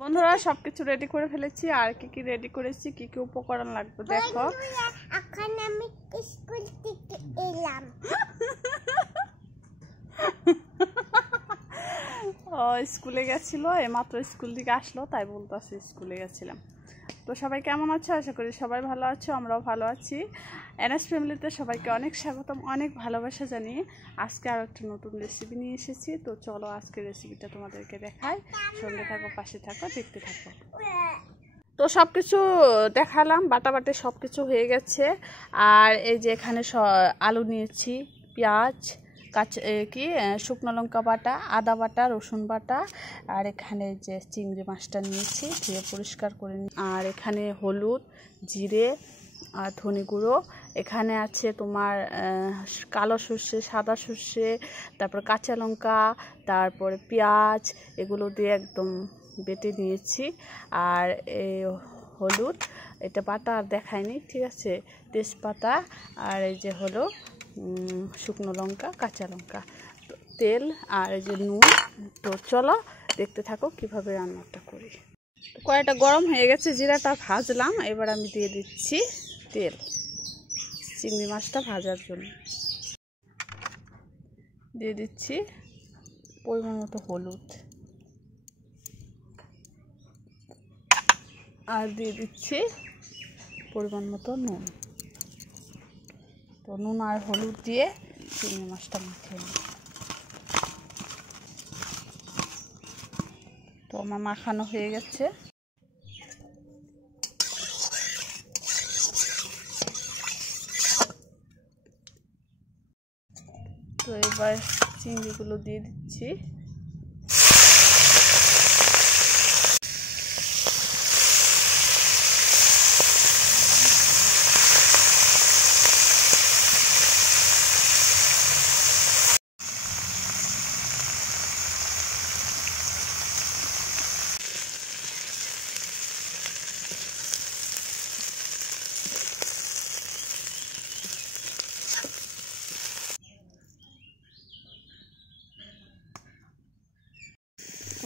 বন্ধুরা সবকিছু রেডি করে ফেলেছি আর কি রেডি করেছি কি উপকরণ লাগবে দেখো। এখন আমি স্কুল থেকে এলাম। ও স্কুলে গেছিল, এইমাত্র স্কুল থেকে আসলো, তাই বলতেছে স্কুলে গেছিলাম। তো সবাই কেমন আছো? আশা করি সবাই ভালো আছো, আমরাও ভালো আছি। এনএস ফ্যামিলিতে সবাইকে অনেক স্বাগতম, অনেক ভালোবাসা জানিয়ে আজকে আরও একটা নতুন রেসিপি নিয়ে এসেছি। তো চলো আজকে রেসিপিটা তোমাদেরকে দেখাই, সঙ্গে থাকো, পাশে থাকো, দেখতে থাকো। তো সব কিছু দেখালাম, বাটাবাটি সব কিছু হয়ে গেছে। আর এই যে এখানে আলু নিয়েছি, পেঁয়াজ, শুকনো লঙ্কা বাটা, আদা বাটা, রসুন বাটা, আর এখানে যে চিংড়ি মাছটা নিয়েছি ধুয়ে পরিষ্কার করে আর এখানে হলুদ, জিরে আর ধনে গুঁড়ো, এখানে আছে তোমার কালো সর্ষে, সাদা সর্ষে, তারপর কাঁচা লঙ্কা, তারপরে পেঁয়াজ, এগুলো দিয়ে একদম বেটে নিয়েছি। আর এই হলুদ, এটা বাটা আর দেখায়নি, ঠিক আছে, তেজপাতা, আর এই যে হলো শুকনো লঙ্কা, কাঁচা লঙ্কা, তেল, আর এই যে নুন। তো চলো দেখতে থাকো কিভাবে রান্নাটা করি। কড়াইটা গরম হয়ে গেছে, জিরাটা ভাজলাম, এবার আমি দিয়ে দিচ্ছি তেল চিংড়ি মাছটা ভাজার জন্য। দিয়ে দিচ্ছি পরিমাণ মতো হলুদ, আর দিয়ে দিচ্ছি পরিমাণ মতো নুন। তো নুন আর হলুদ দিয়ে চিংড়ি মাছটা মাখিয়ে নিই। তো আমার মাখানো হয়ে গেছে। তো এবার চিংড়িগুলো দিয়ে দিচ্ছি।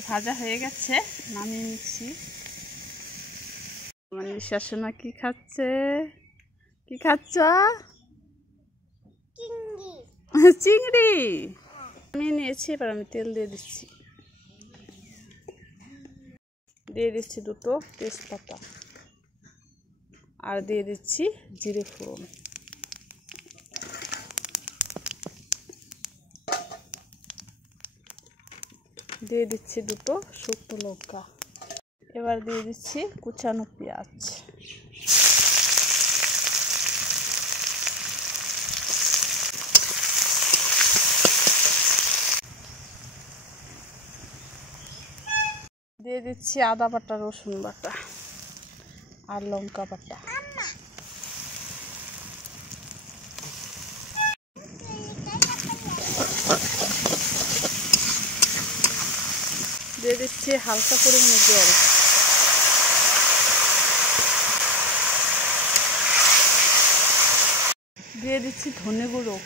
ভাজা হয়ে গেছে, নামিয়ে নিচ্ছি। মানে শাশুড়ি কি খাচ্ছে? কি খাচ্ছ? চিংড়ি আমি নিয়েছি। এবার আমি তেল দিয়ে দিচ্ছি, দুটো তেজপাতা, আর দিয়ে দিচ্ছি জিরে ফোড়ন, দিয়ে দিচ্ছি দুটো শুকনো লঙ্কা, এবার দিয়ে দিচ্ছি কুচানো পেঁয়াজ, দিয়ে দিচ্ছি আদা বাটা, রসুন বাটা, আর লঙ্কা বাটা, দিয়ে দিচ্ছি হালকা পরিমাণে জল, দিয়ে দিচ্ছি ধনে গুঁড়ো,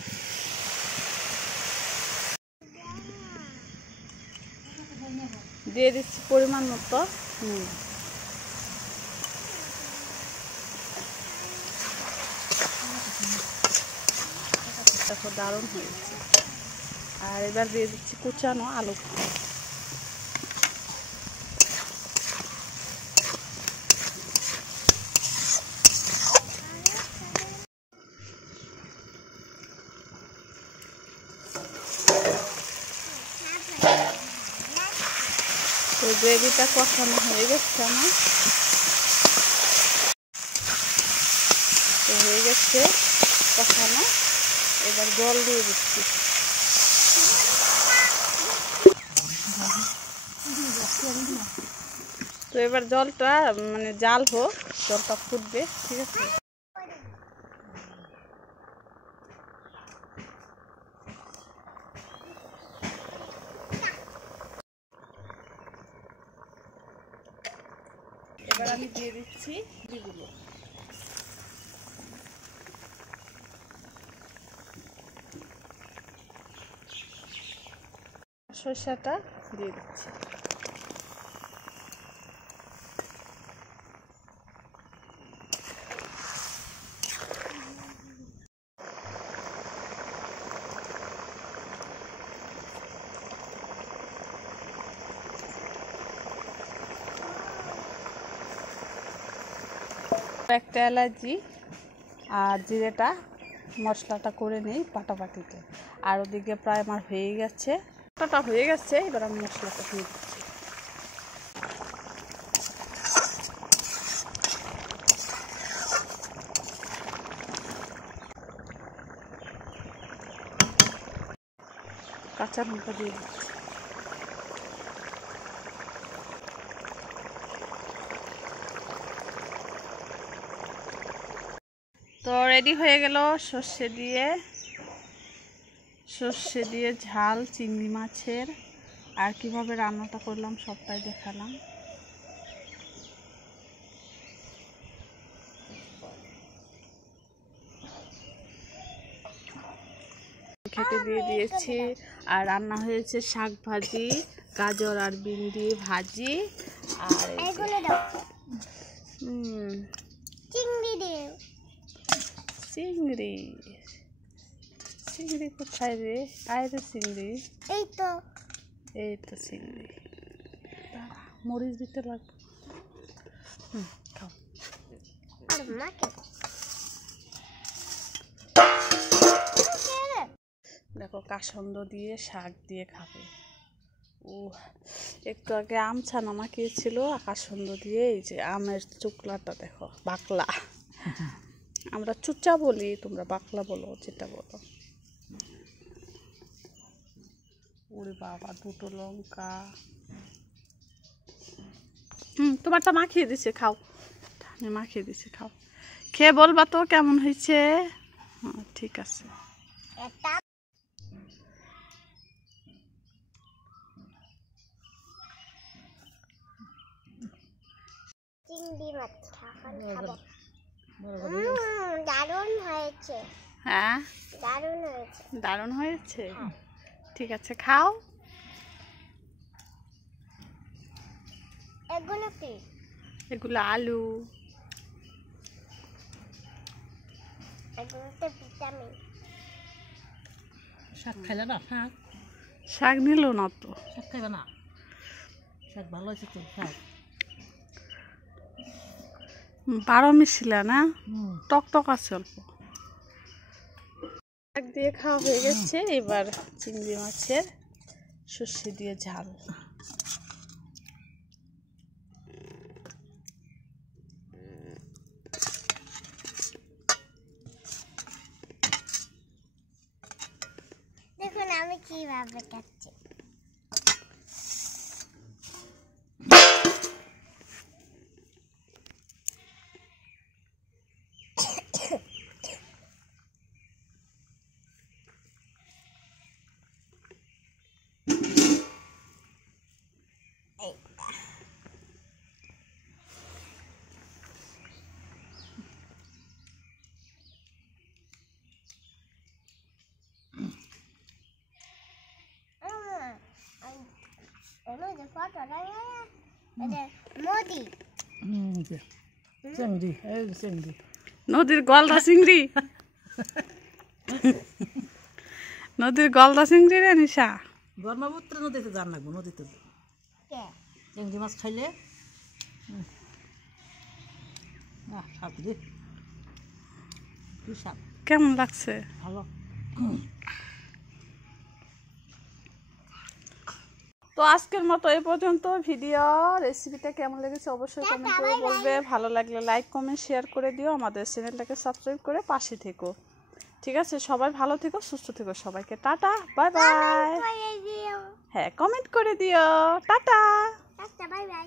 দিয়ে দিচ্ছি পরিমাণ মতো নুন। দেখো দারুণ হয়েছে। আর এবার দিয়ে দিচ্ছি কুচানো আলু। তো গ্রেভিটা কষানো হয়ে গেছে আমার, তো হয়ে গেছে কষানো। এবার জল দিয়ে দিচ্ছি। তো এবার জলটা মানে জাল হোক, জলটা ফুটবে, ঠিক আছে। এবার আমি দিয়ে দিচ্ছি এগুলো, সরষাটা দিয়ে দিচ্ছি। একটা এলাচি আর জিরেটা মশলাটা করে নেই পাটাপাটিতে। আর ওদিকে প্রায় আমার হয়ে গেছে, পাটাটা হয়ে গেছে। এবার আমি মশলাটা দিয়ে দিচ্ছি। কাঁচা লঙ্কা দিয়ে দিচ্ছি। তো রেডি হয়ে গেল সর্ষে দিয়ে ঝাল চিংড়ি মাছের। আর কিভাবে রান্নাটা করলাম সবটাই দেখালাম। খেতে দিয়ে দিয়েছি। আর রান্না হয়েছে শাক ভাজি, গাজর আর বিন দিয়ে ভাজি। আর চিংড়ি কোথায় রে? আয় রে চিংড়ি। এই তো চিংড়ি। মরিচ দিতে লাগবে। খাও। দেখো কাসন্দ দিয়ে শাক দিয়ে খাবে। ও একটু আগে আম ছানা মাখিয়েছিল কাসন্দ দিয়ে। এই যে আমের চুকলাটা দেখো, বাকলা। আমরা চুচা বলি, তোমরা বাকলা বলো, যেটা বলো। ওরে বাবা, দুটো লঙ্কা। তোমারটা মাখিয়ে দিছে, খাও। আমি মাখিয়ে দিছি, খাও। খেয়ে বলবা তো কেমন হয়েছে। হ্যাঁ ঠিক আছে। চিংড়ি মাছ খাবো। দারুণ হয়েছে। হ্যাঁ দারুণ হয়েছে। দারুণ হয়েছে। ঠিক আছে, খাও। এগুলো কি? এগুলো আলু। এগুলো তো ভিটামিন। শাক খাইলে না? শাক শাক নিল না তো। শাক খাইবে না? শাক ভালো হয়েছে তো, শাক 12 মিশিলা না, টক আছে অল্প। শাক দিয়ে খাওয়া হয়ে গেছে। এবার চিংড়ি মাছের সর্ষে দিয়ে ঝাল। দেখুন আমি কিভাবে কাটছি। চিংড়ি, এই চিংড়ি, নদীর গলদা চিংড়ি। নদীর গলদা চিংড়ি রে নিশা। ব্রহ্মপুত্র নদীতে যান লাগবো। নদীতে চিংড়ি মাছ খাইলে স্বাদ রে, কি স্বাদ। কেমন লাগছে? ভালো। তো আজকের মতো এই পর্যন্ত। ভিডিও রেসিপিটা কেমন লেগেছে অবশ্যই কমেন্ট করে বলবে। ভালো লাগলে লাইক কমেন্ট শেয়ার করে দিও। আমাদের চ্যানেলটাকে সাবস্ক্রাইব করে পাশে থেকো। ঠিক আছে, সবাই ভালো থেকো, সুস্থ থেকো। সবাইকে টাটা, বাই বাই। হ্যাঁ কমেন্ট করে দিও। Tata, bye bye.